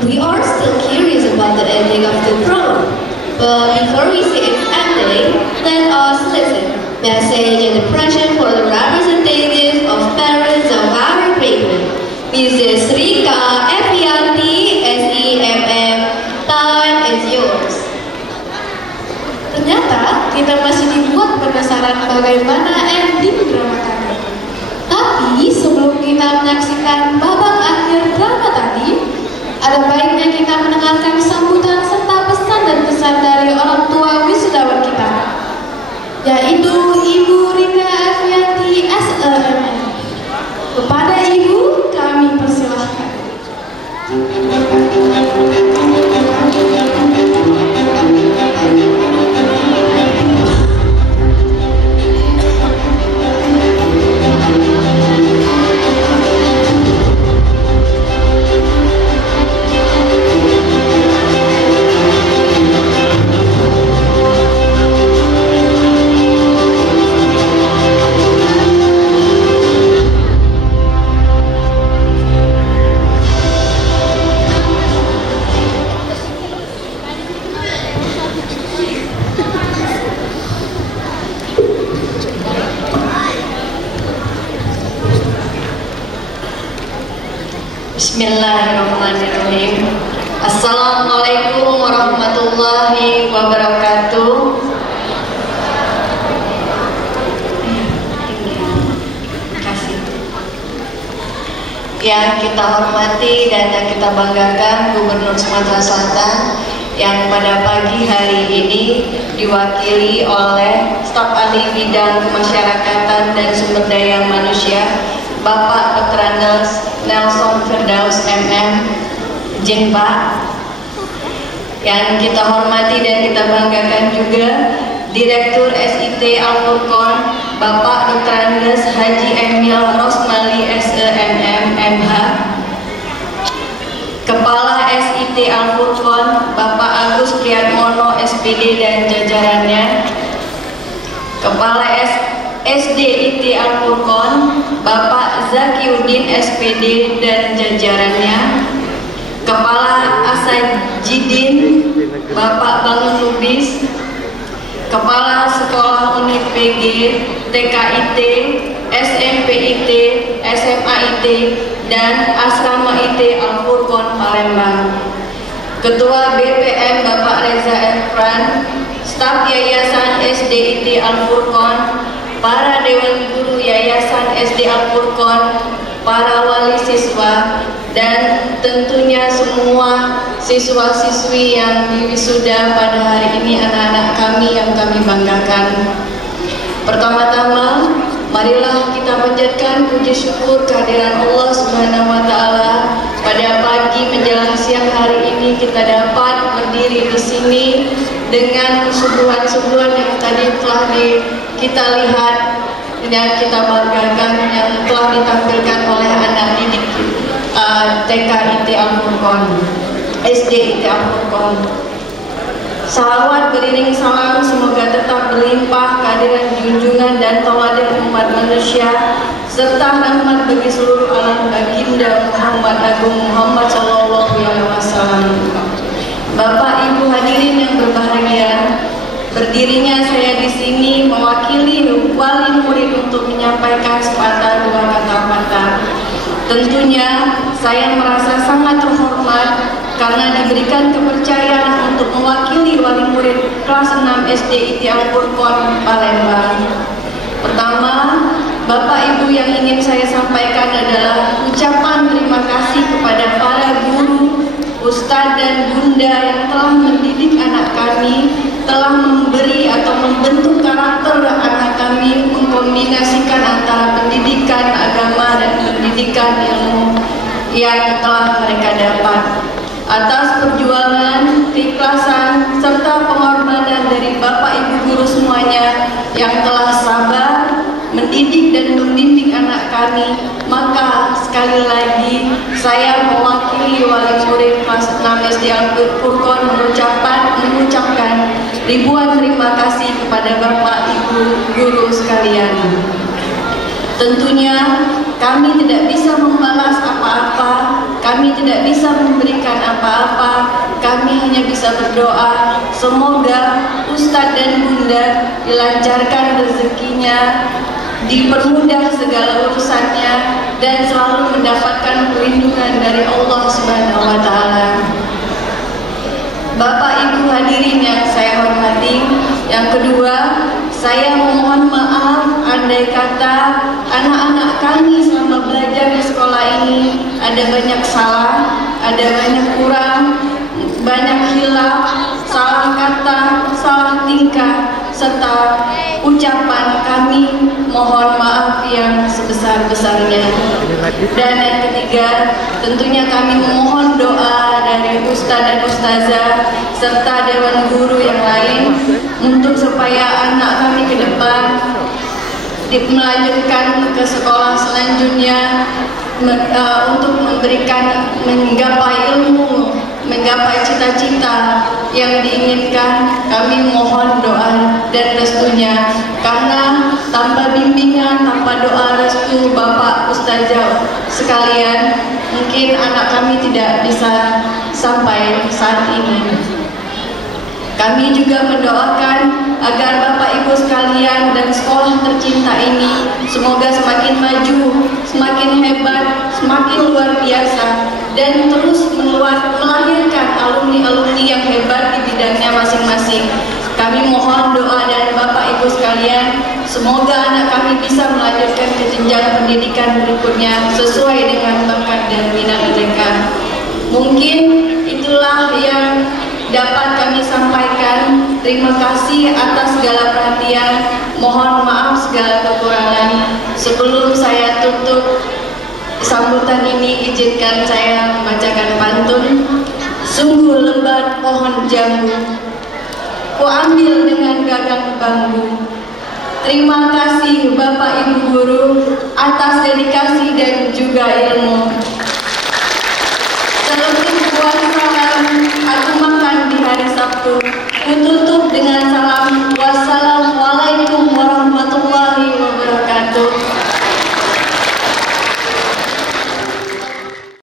We are still curious about the ending of the program, but before we see its ending, let us listen. Message and impression for the representative of parents of our graduate, Mrs. Rika Evianti, SEMM. Time is yours. Ternyata kita masih dibuat penasaran bagaimana ending drama tadi. Tapi sebelum kita menyaksikan babak akhir drama tadi, ada baiknya kita mendengarkan sambutan serta pesan dan pesan dari orang tua wisudawan kita, yaitu Ibu Rika Evianti SEMM. Kepada Ibu kami persilahkan. Bismillahirrahmanirrahim. Assalamualaikum warahmatullahi wabarakatuh. Yang kita hormati dan yang kita banggakan Gubernur Sumatera Selatan yang pada pagi hari ini diwakili oleh staf ahli bidang kemasyarakatan dan sumber daya manusia Bapak Dr. Nelson Firdaus MM, izin Pak. Yang kita hormati dan kita banggakan juga Direktur SIT Al-Furqon Bapak Dr. Andes Haji Emil Rosmali SEMM MH, Kepala SIT Al-Furqon Bapak Agus Priatmono SPD dan jajarannya, Kepala SDIT Al-Furqon Bapak Zakiuddin SPD dan jajarannya, Kepala Asajidin Bapak Bangun Lubis, Kepala Sekolah Unit PG, TKIT, SMPIT, SMAIT, dan Asrama IT Al-Furqon Palembang, Ketua BPM Bapak Reza Efran, Staf Yayasan SDIT Al-Furqon, para Dewan Guru Yayasan SD Al-Furqon, para wali siswa, dan tentunya semua siswa-siswi yang diwisuda pada hari ini, anak-anak kami yang kami banggakan. Pertama-tama, marilah kita panjatkan puji syukur kehadiran Allah Subhanahu wa Ta'ala. Pada pagi menjelang siang hari ini kita dapat berdiri di sini dengan suguhan-suguhan yang tadi telah kita lihat dan kita banggakan yang telah ditampilkan oleh anak didik TKIT Al-Furqon, SDIT Al-Furqon. Salawat beriring salam semoga tetap berlimpah kehadiran junjungan dan tauladan umat manusia serta rahmat bagi seluruh alam baginda Muhammad Agung Muhammad Sallallahu Alaihi Wasallam. Bapak Ibu hadirin yang berbahagia, berdirinya saya di sini mewakili wali murid untuk menyampaikan sepatah dua kata-kata. Tentunya saya merasa sangat terhormat karena diberikan kepercayaan untuk mewakili wali murid kelas 6 SDIT Al-Furqon Palembang. Pertama, Bapak Ibu yang ingin saya sampaikan adalah ucapan terima kasih kepada para guru, ustadz dan bunda yang telah mendidik anak kami, telah memberi atau membentuk karakter anak kami, mengkombinasikan antara pendidikan agama dan pendidikan ilmu yang telah mereka dapat. Atas perjuangan, keikhlasan, serta pengorbanan dari Bapak Ibu guru semuanya yang telah sabar mendidik dan membimbing anak kami, maka sekali lagi saya mewakili wali murid kelas 6 SD Al-Furqon mengucapkan ribuan terima kasih kepada Bapak Ibu guru sekalian. Tentunya kami tidak bisa membalas apa-apa Kami tidak bisa memberikan apa-apa, kami hanya bisa berdoa. Semoga Ustadz dan Bunda dilancarkan rezekinya, dipermudah segala urusannya, dan selalu mendapatkan perlindungan dari Allah Subhanahu wa Ta'ala. Bapak Ibu hadirin yang saya hormati, yang kedua, saya memohon maaf andai kata anak-anak kami selama belajar di sekolah ini ada banyak salah, ada banyak kurang, banyak hilaf, salah kata, salah tingkah, serta ucapan. Kami mohon maaf yang sebesar-besarnya. Dan yang ketiga, tentunya kami memohon doa dari Ustadz dan Ustazah serta Dewan Guru yang lain untuk supaya anak kami ke depan melanjutkan ke sekolah selanjutnya, untuk menggapai ilmu, menggapai cita-cita yang diinginkan. Kami mohon doa dan restunya, karena tanpa bimbingan, tanpa doa restu Bapak Ustazah sekalian, mungkin anak kami tidak bisa sampai saat ini. Kami juga mendoakan agar Bapak Ibu sekalian dan sekolah tercinta ini semoga semakin maju, semakin hebat, semakin luar biasa, dan terus melahirkan alumni-alumni yang hebat di bidangnya masing-masing. Kami mohon doa dari Bapak Ibu sekalian, semoga anak kami bisa melanjutkan ke jenjang pendidikan berikutnya sesuai dengan bakat dan minat mereka. Mungkin itulah yang dapat kami sampaikan. Terima kasih atas segala perhatian. Mohon maaf segala kekurangan. Sebelum saya tutup sambutan ini, izinkan saya membacakan pantun. Sungguh lebat pohon jambu, ku ambil dengan gagang bambu. Terima kasih Bapak Ibu Guru atas dedikasi dan juga ilmu. Selepas buah salam aku makan di hari Sabtu, ku tutup dengan salam